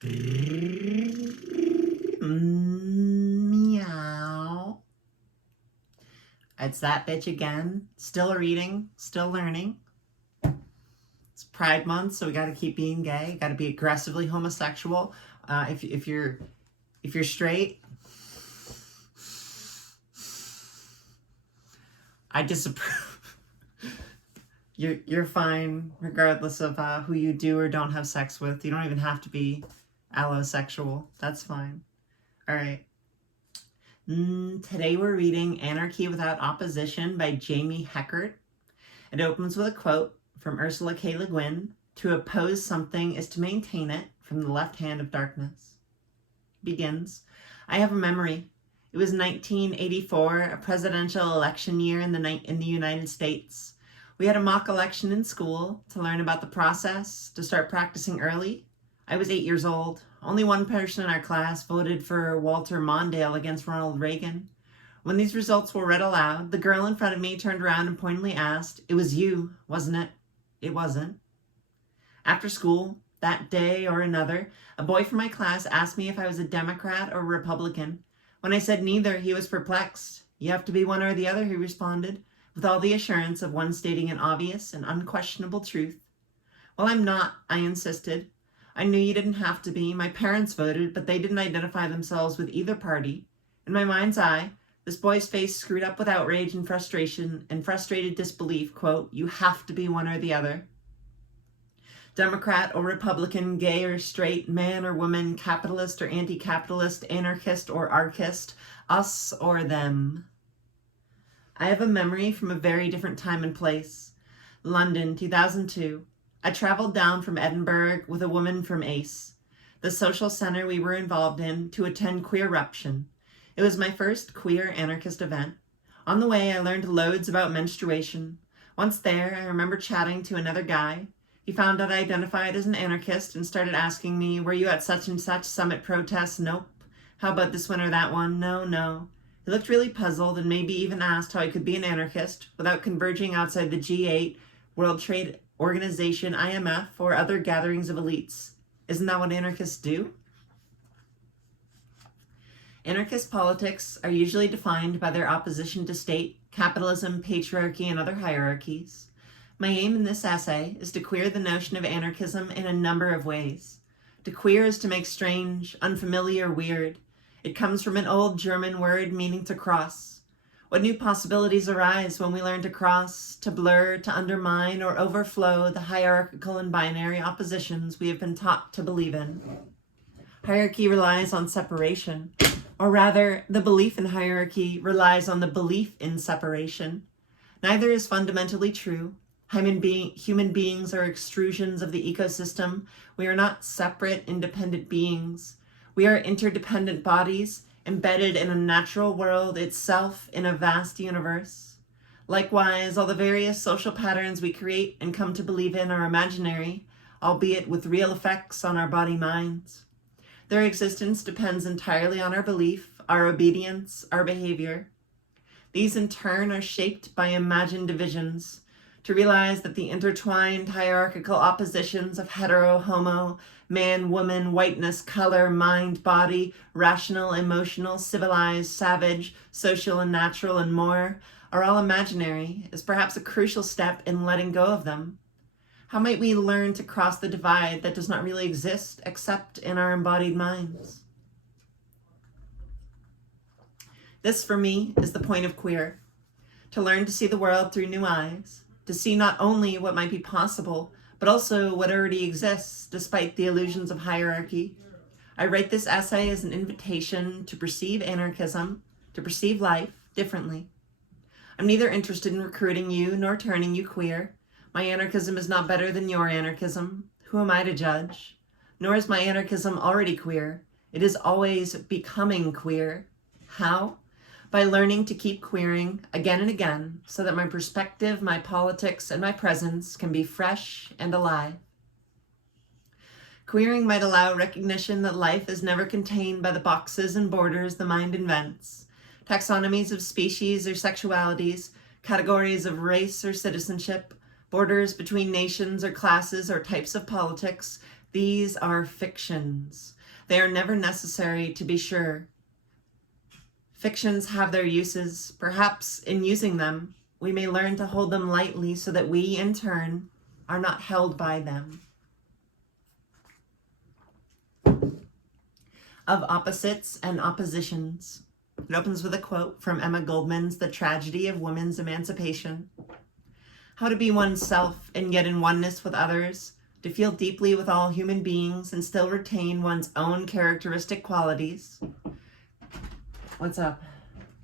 Meow. It's that bitch again. Still reading, still learning. It's Pride Month, so we got to keep being gay. Got to be aggressively homosexual. If you're straight, I disapprove. You're fine regardless of who you do or don't have sex with. You don't even have to be allosexual. That's fine. All right. Today we're reading Anarchy Without Opposition by Jamie Heckert. It opens with a quote from Ursula K. Le Guin: "To oppose something is to maintain it from the left hand of darkness." Begins, "I have a memory. It was 1984, a presidential election year in the United States. We had a mock election in school to learn about the process, to start practicing early. I was 8 years old. Only one person in our class voted for Walter Mondale against Ronald Reagan. When these results were read aloud, the girl in front of me turned around and pointedly asked, 'It was you, wasn't it?' It wasn't. After school, that day or another, a boy from my class asked me if I was a Democrat or a Republican. When I said neither, he was perplexed. 'You have to be one or the other,' he responded, with all the assurance of one stating an obvious and unquestionable truth. 'Well, I'm not,' I insisted. 'I knew you didn't have to be. My parents voted, but they didn't identify themselves with either party.' In my mind's eye, this boy's face screwed up with outrage and frustration and frustrated disbelief. Quote, 'You have to be one or the other. Democrat or Republican, gay or straight, man or woman, capitalist or anti-capitalist, anarchist or archist, us or them.' I have a memory from a very different time and place. London, 2002. I traveled down from Edinburgh with a woman from ACE, the social center we were involved in, to attend Queeruption. It was my first queer anarchist event. On the way, I learned loads about menstruation. Once there, I remember chatting to another guy. He found out I identified as an anarchist and started asking me, 'Were you at such and such summit protests?' 'Nope.' 'How about this one or that one?' 'No.' He looked really puzzled and maybe even asked how I could be an anarchist without converging outside the G8, World Trade Organization, IMF, or other gatherings of elites. Isn't that what anarchists do? Anarchist politics are usually defined by their opposition to state, capitalism, patriarchy, and other hierarchies. My aim in this essay is to queer the notion of anarchism in a number of ways. To queer is to make strange, unfamiliar, weird. It comes from an old German word meaning to cross. What new possibilities arise when we learn to cross, to blur, to undermine, or overflow the hierarchical and binary oppositions we have been taught to believe in? Hierarchy relies on separation, or rather, the belief in hierarchy relies on the belief in separation. Neither is fundamentally true. Human beings are extrusions of the ecosystem. We are not separate, independent beings. We are interdependent bodies, embedded in a natural world itself in a vast universe. Likewise, all the various social patterns we create and come to believe in are imaginary, albeit with real effects on our body-minds. Their existence depends entirely on our belief, our obedience, our behavior. These in turn are shaped by imagined divisions. To realize that the intertwined hierarchical oppositions of hetero, homo, man, woman, whiteness, color, mind, body, rational, emotional, civilized, savage, social and natural, and more, are all imaginary, is perhaps a crucial step in letting go of them. How might we learn to cross the divide that does not really exist except in our embodied minds? This, for me, is the point of queer. To learn to see the world through new eyes. To see not only what might be possible, but also what already exists, despite the illusions of hierarchy. I write this essay as an invitation to perceive anarchism, to perceive life differently. I'm neither interested in recruiting you nor turning you queer. My anarchism is not better than your anarchism. Who am I to judge? Nor is my anarchism already queer. It is always becoming queer. How? By learning to keep queering again and again, so that my perspective, my politics, and my presence can be fresh and alive. Queering might allow recognition that life is never contained by the boxes and borders the mind invents, taxonomies of species or sexualities, categories of race or citizenship, borders between nations or classes or types of politics, These are fictions. They are never necessary, to be sure. Fictions have their uses. Perhaps in using them, we may learn to hold them lightly so that we, in turn, are not held by them. Of opposites and oppositions. It opens with a quote from Emma Goldman's The Tragedy of Women's Emancipation. How to be oneself and yet in oneness with others, to feel deeply with all human beings and still retain one's own characteristic qualities. What's up?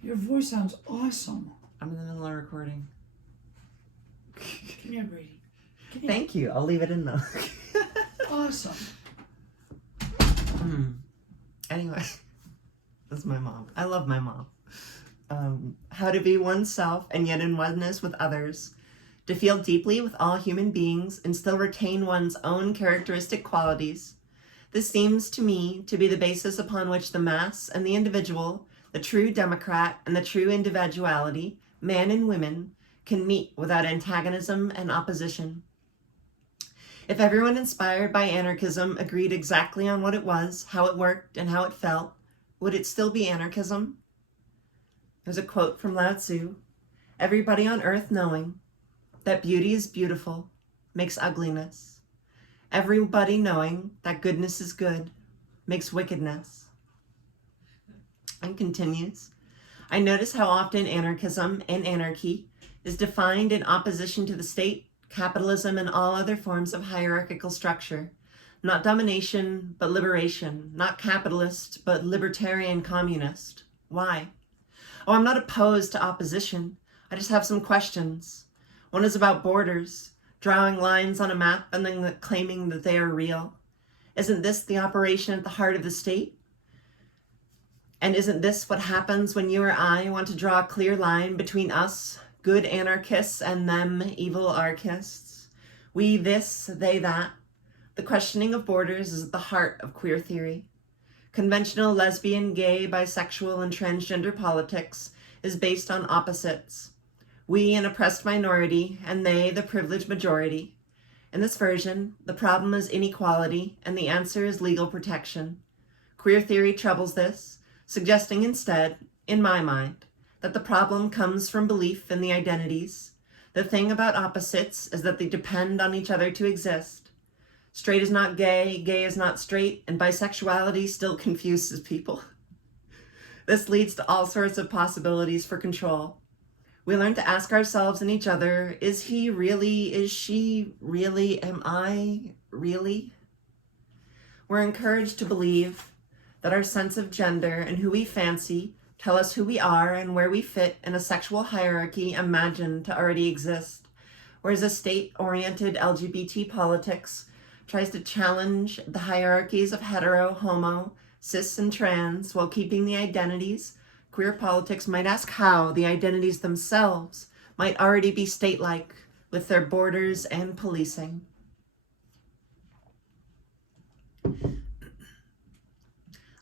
Your voice sounds awesome. I'm in the middle of recording. Come here, Brady. Come here. Thank you. I'll leave it in though. Awesome. Anyway, that's my mom. I love my mom. How to be oneself and yet in oneness with others. To feel deeply with all human beings and still retain one's own characteristic qualities. This seems to me to be the basis upon which the mass and the individual, the true democrat and the true individuality, man and women, can meet without antagonism and opposition. If everyone inspired by anarchism agreed exactly on what it was, how it worked, and how it felt, would it still be anarchism? There's a quote from Lao Tzu, everybody on earth knowing that beauty is beautiful makes ugliness. Everybody knowing that goodness is good makes wickedness. And continues, I notice how often anarchism and anarchy is defined in opposition to the state, capitalism, and all other forms of hierarchical structure. Not domination, but liberation. Not capitalist, but libertarian communist. Why? Oh, I'm not opposed to opposition. I just have some questions. One is about borders, drawing lines on a map and then claiming that they are real. Isn't this the operation at the heart of the state? And isn't this what happens when you or I want to draw a clear line between us, good anarchists, and them, evil anarchists? We this, they that. The questioning of borders is at the heart of queer theory. Conventional lesbian, gay, bisexual, and transgender politics is based on opposites. We, an oppressed minority, and they, the privileged majority. In this version, the problem is inequality, and the answer is legal protection. Queer theory troubles this, suggesting instead, in my mind, that the problem comes from belief in the identities. The thing about opposites is that they depend on each other to exist. Straight is not gay, gay is not straight, and bisexuality still confuses people. This leads to all sorts of possibilities for control. We learn to ask ourselves and each other, is he really, is she really, am I really? We're encouraged to believe that our sense of gender and who we fancy tell us who we are and where we fit in a sexual hierarchy imagined to already exist, whereas a state-oriented LGBT politics tries to challenge the hierarchies of hetero, homo, cis, and trans while keeping the identities. Queer politics might ask how the identities themselves might already be state-like with their borders and policing.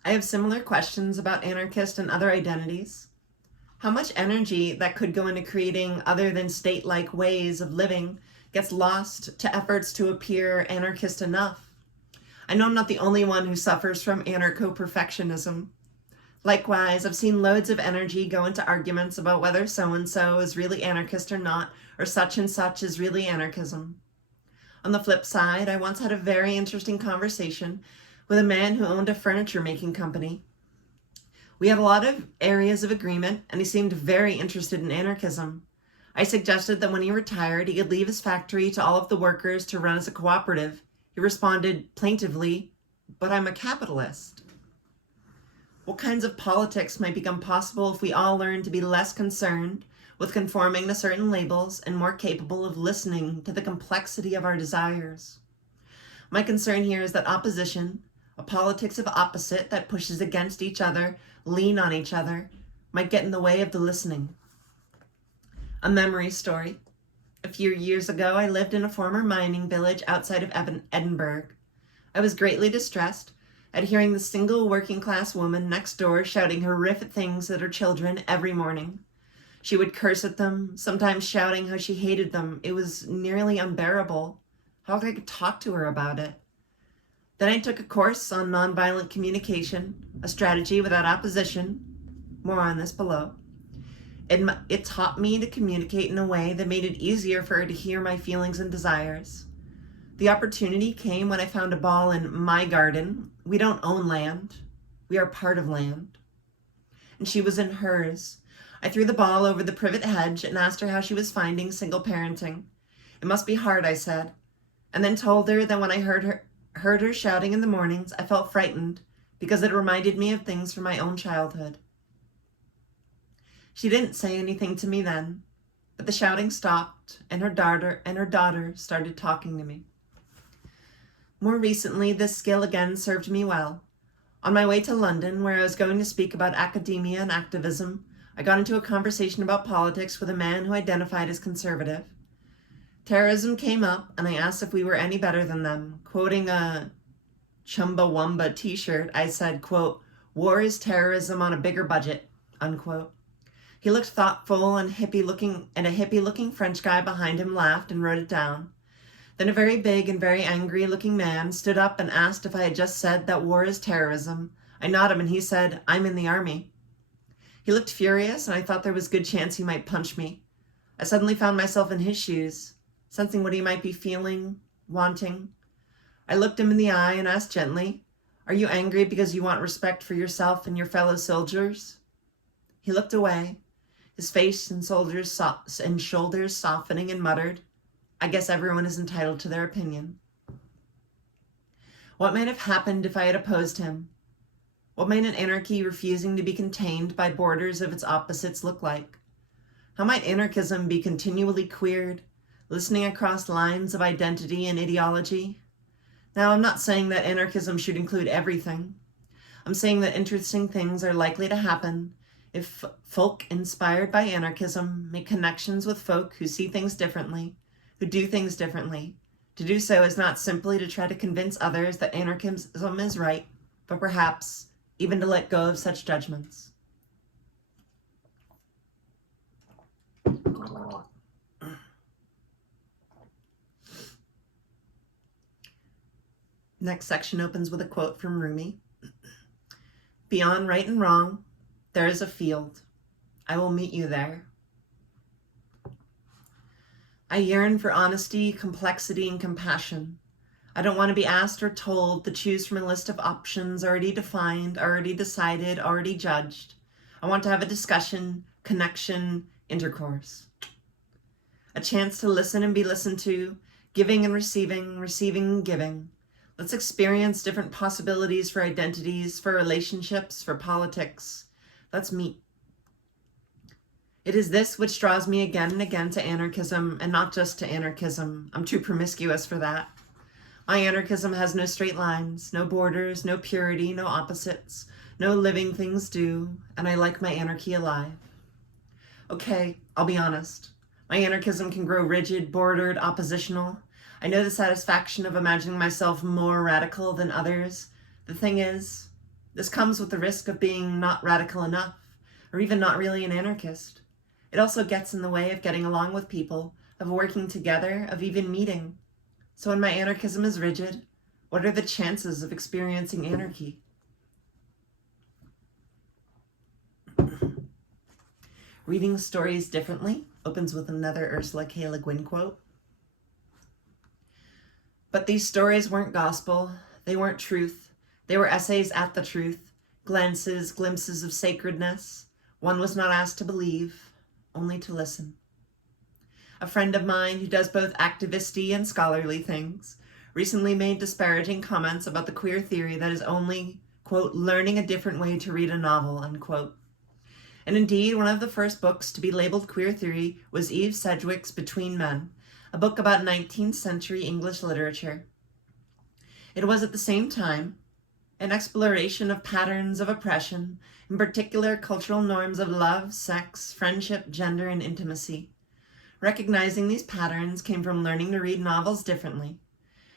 I have similar questions about anarchist and other identities. How much energy that could go into creating other than state-like ways of living gets lost to efforts to appear anarchist enough? I know I'm not the only one who suffers from anarcho-perfectionism. Likewise, I've seen loads of energy go into arguments about whether so-and-so is really anarchist or not, or such and such is really anarchism. On the flip side, I once had a very interesting conversation with a man who owned a furniture making company. We had a lot of areas of agreement, and he seemed very interested in anarchism. I suggested that when he retired, he could leave his factory to all of the workers to run as a cooperative. He responded plaintively, "But I'm a capitalist." What kinds of politics might become possible if we all learn to be less concerned with conforming to certain labels and more capable of listening to the complexity of our desires? My concern here is that opposition, a politics of opposite that pushes against each other, lean on each other, might get in the way of the listening. A memory story. A few years ago, I lived in a former mining village outside of Edinburgh. I was greatly distressed at hearing the single working-class woman next door shouting horrific things at her children every morning. She would curse at them, sometimes shouting how she hated them. It was nearly unbearable. How could I talk to her about it? Then I took a course on nonviolent communication, a strategy without opposition. More on this below. It taught me to communicate in a way that made it easier for her to hear my feelings and desires. The opportunity came when I found a ball in my garden. We don't own land. We are part of land. And she was in hers. I threw the ball over the privet hedge and asked her how she was finding single parenting. It must be hard, I said, and then told her that when I heard her shouting in the mornings, I felt frightened because it reminded me of things from my own childhood. She didn't say anything to me then, but the shouting stopped and her daughter started talking to me. More recently, this skill again served me well. On my way to London, where I was going to speak about academia and activism, I got into a conversation about politics with a man who identified as conservative. Terrorism came up, and I asked if we were any better than them. Quoting a Chumbawamba t-shirt, I said, quote, "War is terrorism on a bigger budget," unquote. He looked thoughtful and a hippie-looking French guy behind him laughed and wrote it down. Then a very big and very angry-looking man stood up and asked if I had just said that war is terrorism. I nodded and he said, "I'm in the army." He looked furious, and I thought there was good chance he might punch me. I suddenly found myself in his shoes, sensing what he might be feeling, wanting. I looked him in the eye and asked gently, "Are you angry because you want respect for yourself and your fellow soldiers?" He looked away, his face and shoulders softening, and muttered, "I guess everyone is entitled to their opinion." What might have happened if I had opposed him? What might an anarchy refusing to be contained by borders of its opposites look like? How might anarchism be continually queered, listening across lines of identity and ideology? Now, I'm not saying that anarchism should include everything. I'm saying that interesting things are likely to happen if folk inspired by anarchism make connections with folk who see things differently, who do things differently. To do so is not simply to try to convince others that anarchism is right, but perhaps even to let go of such judgments. Next section opens with a quote from Rumi. "Beyond right and wrong, there is a field. I will meet you there." I yearn for honesty, complexity, and compassion. I don't want to be asked or told to choose from a list of options already defined, already decided, already judged. I want to have a discussion, connection, intercourse. A chance to listen and be listened to, giving and receiving, receiving and giving. Let's experience different possibilities for identities, for relationships, for politics. Let's meet. It is this which draws me again and again to anarchism, and not just to anarchism. I'm too promiscuous for that. My anarchism has no straight lines, no borders, no purity, no opposites, no living things do, and I like my anarchy alive. Okay, I'll be honest. My anarchism can grow rigid, bordered, oppositional. I know the satisfaction of imagining myself more radical than others. The thing is, this comes with the risk of being not radical enough, or even not really an anarchist. It also gets in the way of getting along with people, of working together, of even meeting. So when my anarchism is rigid, what are the chances of experiencing anarchy? Reading stories differently opens with another Ursula K. Le Guin quote. "But these stories weren't gospel, they weren't truth, they were essays at the truth, glimpses of sacredness. One was not asked to believe, only to listen." A friend of mine who does both activisty and scholarly things recently made disparaging comments about the queer theory that is only, quote, "learning a different way to read a novel," unquote. And indeed, one of the first books to be labeled queer theory was Eve Sedgwick's Between Men, a book about 19th century English literature. It was at the same time an exploration of patterns of oppression, in particular cultural norms of love, sex, friendship, gender, and intimacy. Recognizing these patterns came from learning to read novels differently.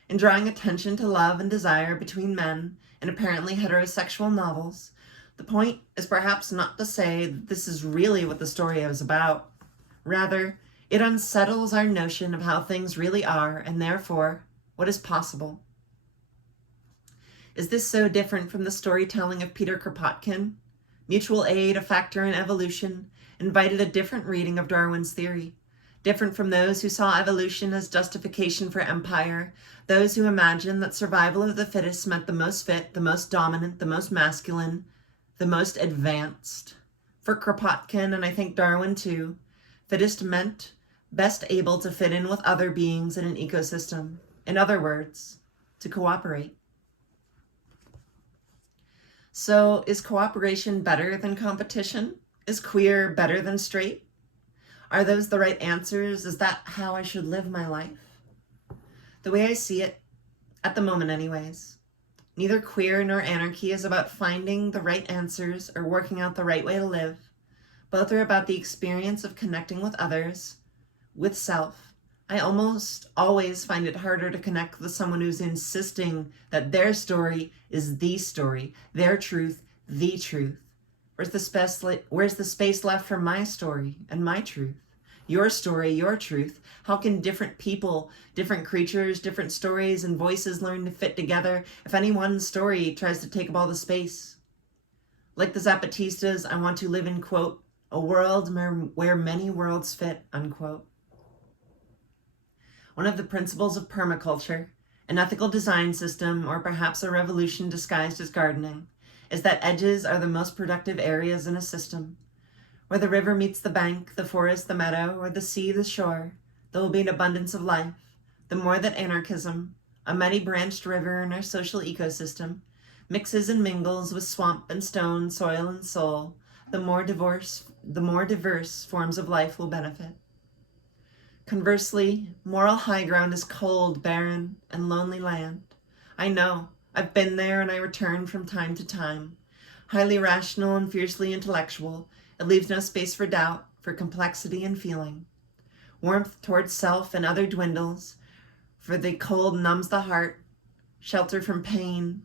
In drawing attention to love and desire between men in apparently heterosexual novels, the point is perhaps not to say that this is really what the story is about. Rather, it unsettles our notion of how things really are, and therefore, what is possible. Is this so different from the storytelling of Peter Kropotkin? Mutual aid, a factor in evolution, invited a different reading of Darwin's theory, different from those who saw evolution as justification for empire, those who imagined that survival of the fittest meant the most fit, the most dominant, the most masculine, the most advanced. For Kropotkin, and I think Darwin too, fittest meant best able to fit in with other beings in an ecosystem. In other words, to cooperate. So, is cooperation better than competition? Is queer better than straight? Are those the right answers? Is that how I should live my life? The way I see it, at the moment anyways, neither queer nor anarchy is about finding the right answers or working out the right way to live. Both are about the experience of connecting with others, with self. I almost always find it harder to connect with someone who's insisting that their story is the story, their truth, the truth. Where's the space left for my story and my truth? Your story, your truth. How can different people, different creatures, different stories and voices learn to fit together if any one story tries to take up all the space? Like the Zapatistas, I want to live in, quote, a world where many worlds fit, unquote. One of the principles of permaculture, an ethical design system, or perhaps a revolution disguised as gardening, is that edges are the most productive areas in a system. Where the river meets the bank, the forest the meadow, or the sea the shore, there will be an abundance of life. The more that anarchism, a many-branched river in our social ecosystem, mixes and mingles with swamp and stone, soil and soul, the more diverse forms of life will benefit. Conversely, moral high ground is cold, barren, and lonely land. I know, I've been there and I return from time to time. Highly rational and fiercely intellectual, it leaves no space for doubt, for complexity and feeling. Warmth towards self and other dwindles, for the cold numbs the heart, shelter from pain,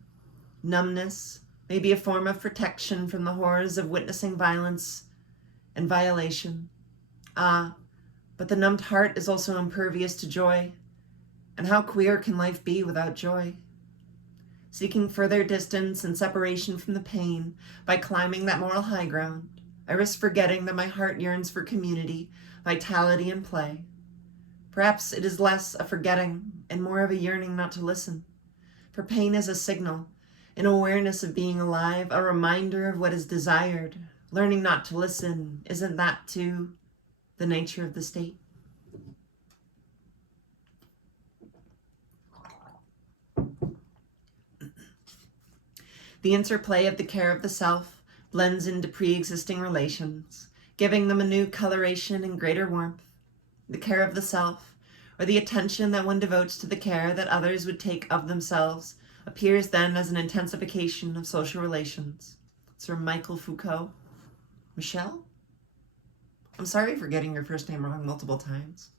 numbness, may be a form of protection from the horrors of witnessing violence and violation. But the numbed heart is also impervious to joy. And how queer can life be without joy? Seeking further distance and separation from the pain by climbing that moral high ground, I risk forgetting that my heart yearns for community, vitality, and play. Perhaps it is less a forgetting and more of a yearning not to listen. For pain is a signal, an awareness of being alive, a reminder of what is desired. Learning not to listen, isn't that too the nature of the state? The interplay of the care of the self blends into pre-existing relations, giving them a new coloration and greater warmth. The care of the self, or the attention that one devotes to the care that others would take of themselves, appears then as an intensification of social relations. It's from Michael Foucault. Michelle? I'm sorry for getting your first name wrong multiple times.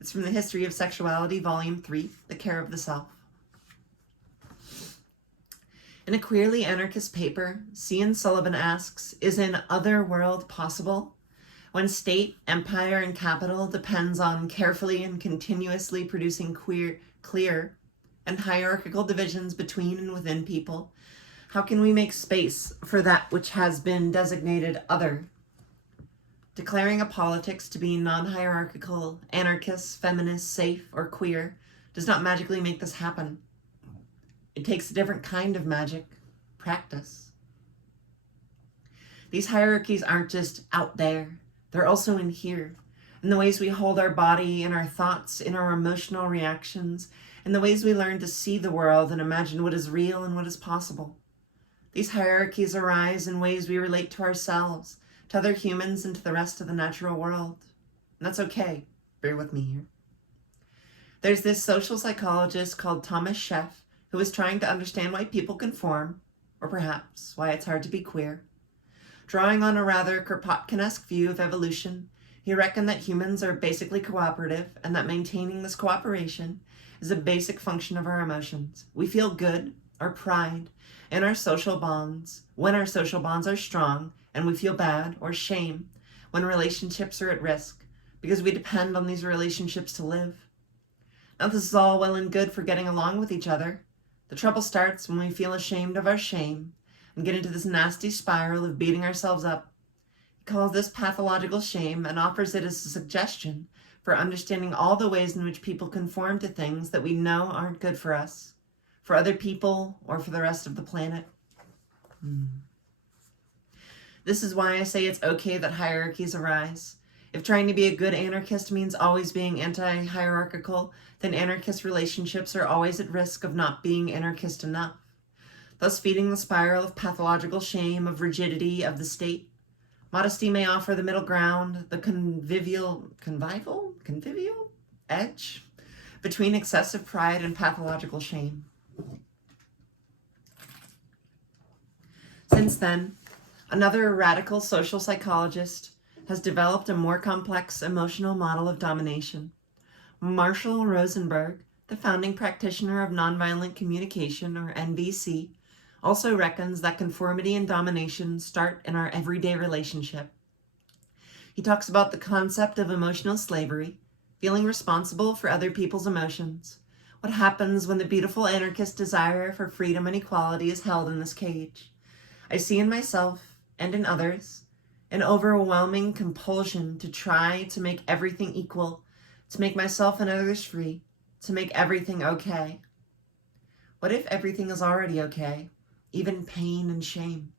It's from the History of Sexuality, Volume 3, The Care of the Self. In a queerly anarchist paper, C.N. Sullivan asks, is an other world possible? When state, empire, and capital depends on carefully and continuously producing clear and hierarchical divisions between and within people, how can we make space for that which has been designated other? Declaring a politics to be non-hierarchical, anarchist, feminist, safe, or queer does not magically make this happen. It takes a different kind of magic, practice. These hierarchies aren't just out there, they're also in here, in the ways we hold our body, in our thoughts, in our emotional reactions, in the ways we learn to see the world and imagine what is real and what is possible. These hierarchies arise in ways we relate to ourselves, to other humans, and to the rest of the natural world. And that's okay. Bear with me here. There's this social psychologist called Thomas Scheff who is trying to understand why people conform, or perhaps why it's hard to be queer. Drawing on a rather Kropotkin-esque view of evolution, he reckoned that humans are basically cooperative and that maintaining this cooperation is a basic function of our emotions. We feel good, or pride, in our social bonds, when our social bonds are strong, and we feel bad or shame when relationships are at risk, because we depend on these relationships to live. Now, this is all well and good for getting along with each other, The trouble starts when we feel ashamed of our shame and get into this nasty spiral of beating ourselves up. He calls this pathological shame and offers it as a suggestion for understanding all the ways in which people conform to things that we know aren't good for us, for other people, or for the rest of the planet. This is why I say it's okay that hierarchies arise. If trying to be a good anarchist means always being anti-hierarchical, then anarchist relationships are always at risk of not being anarchist enough, thus feeding the spiral of pathological shame, of rigidity, of the state. Modesty may offer the middle ground, the convivial edge between excessive pride and pathological shame. Since then, another radical social psychologist has developed a more complex emotional model of domination. Marshall Rosenberg, the founding practitioner of nonviolent communication, or NVC, also reckons that conformity and domination start in our everyday relationship. He talks about the concept of emotional slavery, feeling responsible for other people's emotions. What happens when the beautiful anarchist desire for freedom and equality is held in this cage? I see in myself and in others an overwhelming compulsion to try to make everything equal, to make myself and others free, to make everything okay. What if everything is already okay, even pain and shame?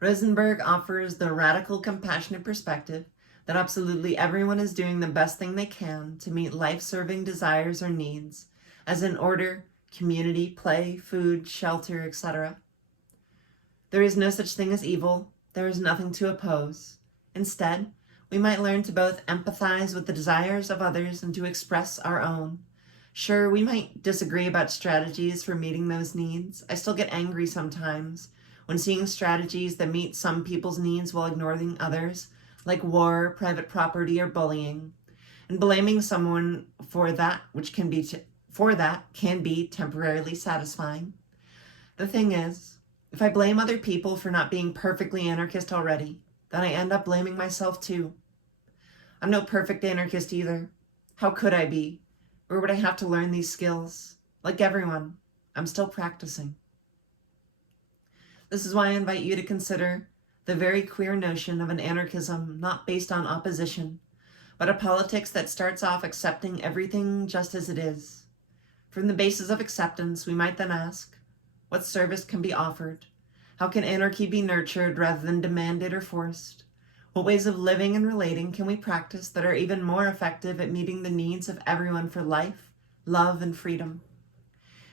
Rosenberg offers the radical, compassionate perspective that absolutely everyone is doing the best thing they can to meet life-serving desires or needs, as in order, community, play, food, shelter, etc. There is no such thing as evil. There is nothing to oppose. Instead, we might learn to both empathize with the desires of others and to express our own. Sure, we might disagree about strategies for meeting those needs. I still get angry sometimes when seeing strategies that meet some people's needs while ignoring others, like war, private property, or bullying, and blaming someone for that can be temporarily satisfying. The thing is, if I blame other people for not being perfectly anarchist already, then I end up blaming myself too. I'm no perfect anarchist either. How could I be? Where would I have to learn these skills? Like everyone, I'm still practicing. This is why I invite you to consider the very queer notion of an anarchism not based on opposition, but a politics that starts off accepting everything just as it is. From the basis of acceptance, we might then ask, what service can be offered? How can anarchy be nurtured rather than demanded or forced? What ways of living and relating can we practice that are even more effective at meeting the needs of everyone for life, love, and freedom?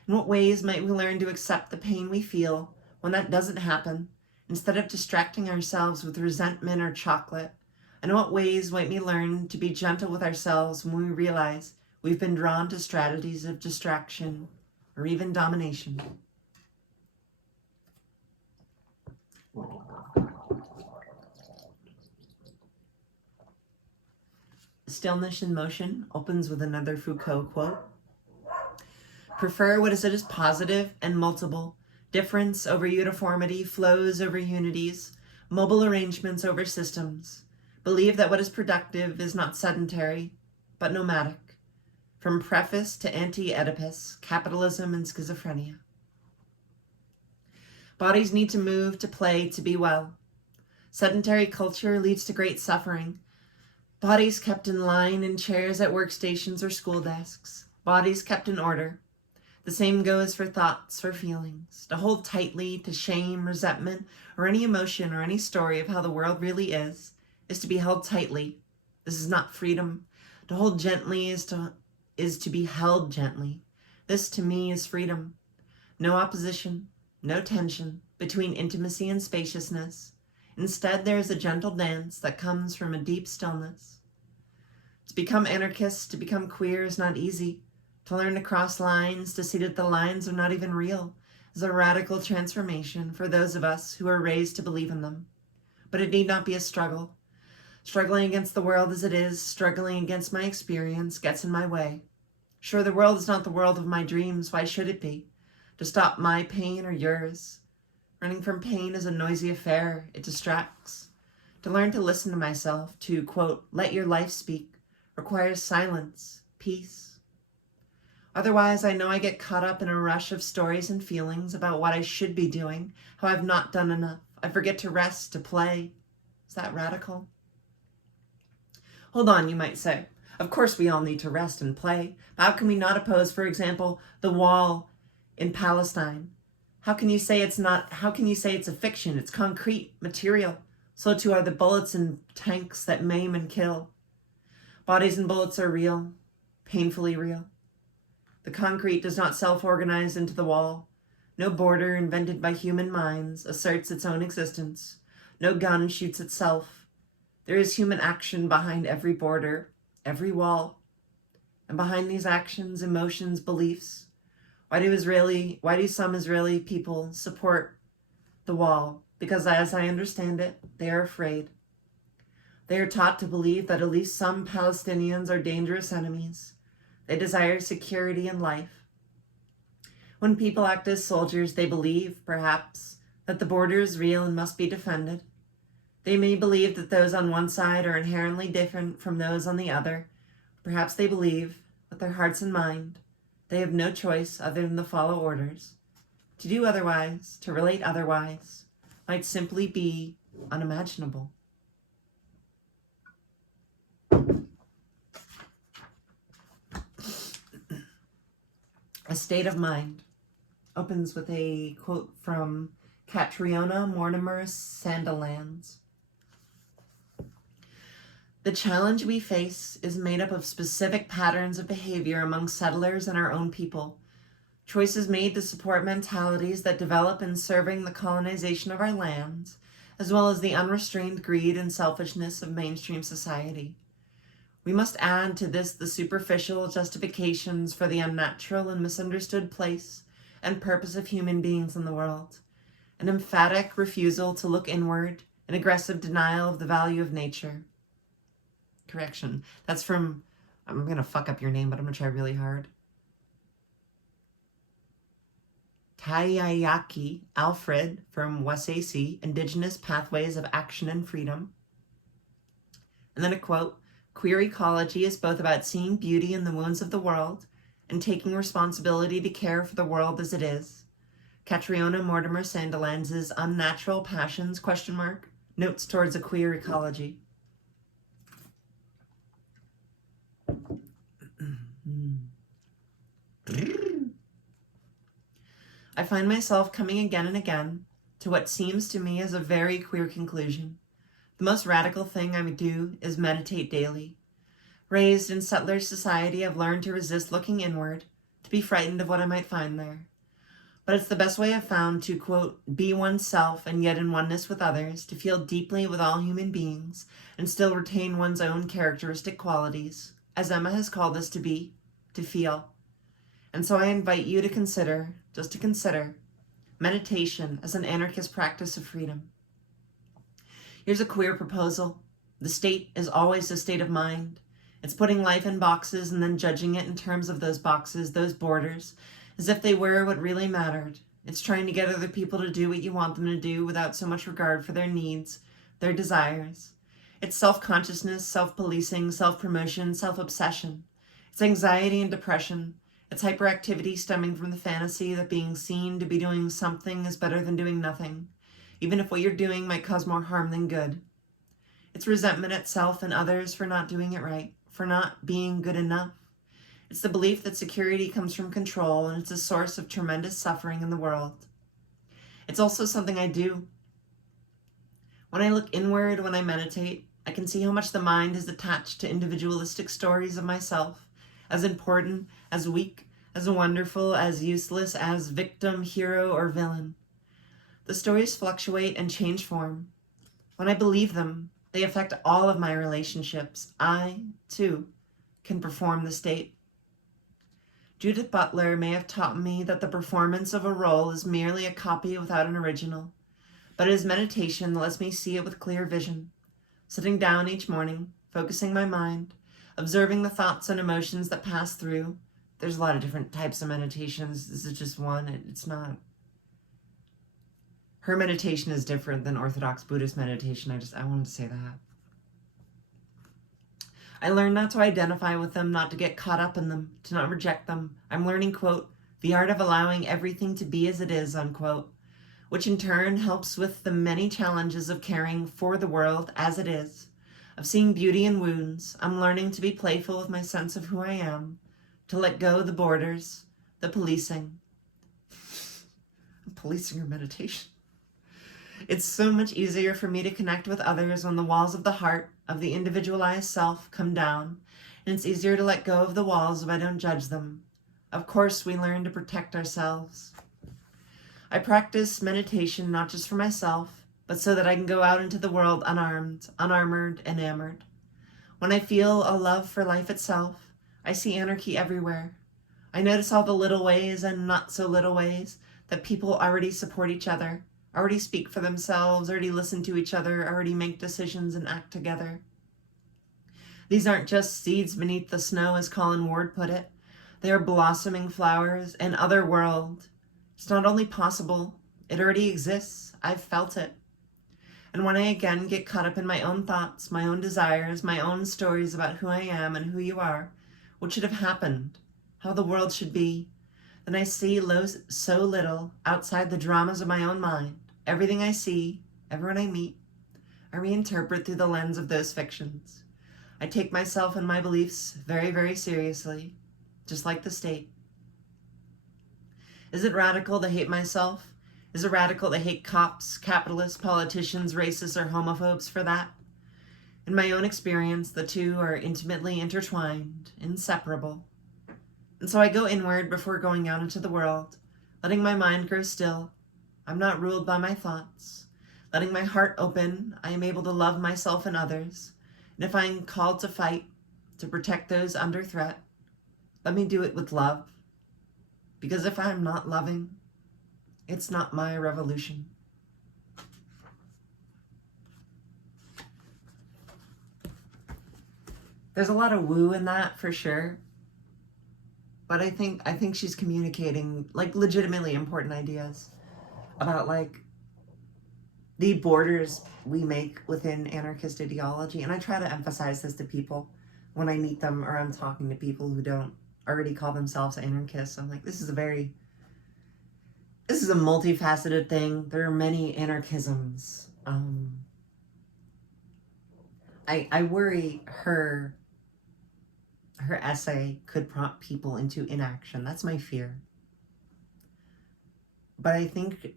In what ways might we learn to accept the pain we feel when that doesn't happen, instead of distracting ourselves with resentment or chocolate? And in what ways might we learn to be gentle with ourselves when we realize we've been drawn to strategies of distraction or even domination? Stillness in Motion opens with another Foucault quote. Prefer what is positive and multiple, difference over uniformity, flows over unities, mobile arrangements over systems. Believe that what is productive is not sedentary, but nomadic. From Preface to Anti-Oedipus, Capitalism and Schizophrenia. Bodies need to move, to play, to be well. Sedentary culture leads to great suffering. Bodies kept in line in chairs at workstations or school desks. Bodies kept in order. The same goes for thoughts, for feelings. To hold tightly to shame, resentment, or any emotion or any story of how the world really is to be held tightly. This is not freedom. To hold gently is to be held gently. This, to me, is freedom. No opposition, no tension between intimacy and spaciousness. Instead, there is a gentle dance that comes from a deep stillness. To become anarchist, to become queer is not easy. To learn to cross lines, to see that the lines are not even real, is a radical transformation for those of us who are raised to believe in them. But it need not be a struggle. Struggling against the world as it is, struggling against my experience, gets in my way. Sure, the world is not the world of my dreams. Why should it be? To stop my pain or yours? Running from pain is a noisy affair. It distracts. To learn to listen to myself, to, quote, let your life speak, requires silence, peace. Otherwise, I know I get caught up in a rush of stories and feelings about what I should be doing, how I've not done enough. I forget to rest, to play. Is that radical? Hold on, you might say. Of course we all need to rest and play. But how can we not oppose, for example, the wall in Palestine? How can you say it's a fiction? It's concrete, material. So too are the bullets and tanks that maim and kill. Bodies and bullets are real, painfully real. The concrete does not self-organize into the wall. No border invented by human minds asserts its own existence. No gun shoots itself. There is human action behind every border, every wall. And behind these actions, emotions, beliefs, why do some Israeli people support the wall? Because as I understand it, they are afraid. They are taught to believe that at least some Palestinians are dangerous enemies. They desire security and life. When people act as soldiers, they believe, perhaps, that the border is real and must be defended. They may believe that those on one side are inherently different from those on the other. Perhaps they believe, with their hearts and mind, they have no choice other than to follow orders. To do otherwise, to relate otherwise, might simply be unimaginable. A State of Mind opens with a quote from Catriona Mortimer Sandilands. The challenge we face is made up of specific patterns of behavior among settlers and our own people, choices made to support mentalities that develop in serving the colonization of our lands, as well as the unrestrained greed and selfishness of mainstream society. We must add to this the superficial justifications for the unnatural and misunderstood place and purpose of human beings in the world, an emphatic refusal to look inward, an aggressive denial of the value of nature. Correction, that's from, I'm going to fuck up your name, but I'm going to try really hard. Tayayaki Alfred from Wasaisi, Indigenous Pathways of Action and Freedom. And then a quote, queer ecology is both about seeing beauty in the wounds of the world and taking responsibility to care for the world as it is. Catriona Mortimer Sandilands' Unnatural Passions, ? Notes towards a queer ecology. I find myself coming again and again to what seems to me as a very queer conclusion. The most radical thing I would do is meditate daily. Raised in settler society, I've learned to resist looking inward, to be frightened of what I might find there. But it's the best way I've found to, quote, be oneself and yet in oneness with others, to feel deeply with all human beings and still retain one's own characteristic qualities, as Emma has called us to be, to feel. And so I invite you to consider, just to consider, meditation as an anarchist practice of freedom. Here's a queer proposal. The state is always a state of mind. It's putting life in boxes and then judging it in terms of those boxes, those borders, as if they were what really mattered. It's trying to get other people to do what you want them to do without so much regard for their needs, their desires. It's self-consciousness, self-policing, self-promotion, self-obsession. It's anxiety and depression. It's hyperactivity stemming from the fantasy that being seen to be doing something is better than doing nothing, even if what you're doing might cause more harm than good. It's resentment at self and others for not doing it right, for not being good enough. It's the belief that security comes from control, and it's a source of tremendous suffering in the world. It's also something I do. When I look inward, when I meditate, I can see how much the mind is attached to individualistic stories of myself, as important, as weak, as wonderful, as useless, as victim, hero, or villain. The stories fluctuate and change form. When I believe them, they affect all of my relationships. I, too, can perform the state. Judith Butler may have taught me that the performance of a role is merely a copy without an original, but it is meditation that lets me see it with clear vision. Sitting down each morning, focusing my mind, observing the thoughts and emotions that pass through. There's a lot of different types of meditations. This is just one. It's not. Her meditation is different than Orthodox Buddhist meditation. I wanted to say that. I learned not to identify with them, not to get caught up in them, to not reject them. I'm learning, quote, the art of allowing everything to be as it is, unquote, which in turn helps with the many challenges of caring for the world as it is, of seeing beauty in wounds. I'm learning to be playful with my sense of who I am, to let go of the borders, the policing. Policing or meditation. It's so much easier for me to connect with others when the walls of the heart, of the individualized self, come down, and it's easier to let go of the walls if I don't judge them. Of course, we learn to protect ourselves. I practice meditation not just for myself, but so that I can go out into the world unarmed, unarmored, enamored. When I feel a love for life itself, I see anarchy everywhere. I notice all the little ways and not so little ways that people already support each other, already speak for themselves, already listen to each other, already make decisions and act together. These aren't just seeds beneath the snow, as Colin Ward put it. They are blossoming flowers, an other world. It's not only possible, it already exists. I've felt it. And when I again get caught up in my own thoughts, my own desires, my own stories about who I am and who you are, what should have happened, how the world should be, then I see so little outside the dramas of my own mind. Everything I see, everyone I meet, I reinterpret through the lens of those fictions. I take myself and my beliefs very, very seriously, just like the state. Is it radical to hate myself? Is it radical to hate cops, capitalists, politicians, racists, or homophobes for that? In my own experience, the two are intimately intertwined, inseparable. And so I go inward before going out into the world, letting my mind grow still. I'm not ruled by my thoughts. Letting my heart open, I am able to love myself and others. And if I am called to fight, to protect those under threat, let me do it with love. Because if I'm not loving, it's not my revolution. There's a lot of woo in that for sure. But I think she's communicating like legitimately important ideas about like the borders we make within anarchist ideology. And I try to emphasize this to people when I meet them or I'm talking to people who don't already call themselves anarchists. I'm like, this is a multifaceted thing. There are many anarchisms. I worry her essay could prompt people into inaction. That's my fear. But I think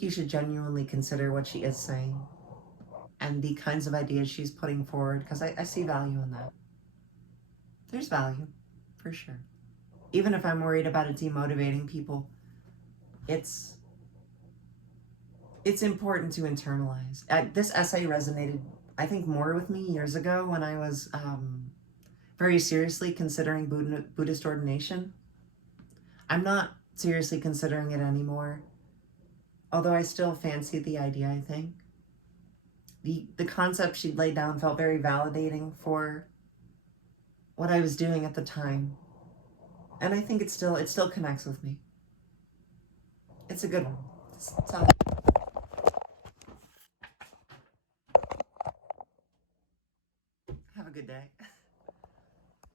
you should genuinely consider what she is saying and the kinds of ideas she's putting forward, because I see value in that. There's value, for sure. Even if I'm worried about it demotivating people, it's important to internalize. This essay resonated, I think, more with me years ago when I was very seriously considering Buddhist ordination. I'm not seriously considering it anymore, although I still fancy the idea, I think. The concept she'd laid down felt very validating for what I was doing at the time. And I think it still connects with me. It's a good one. Have a good day.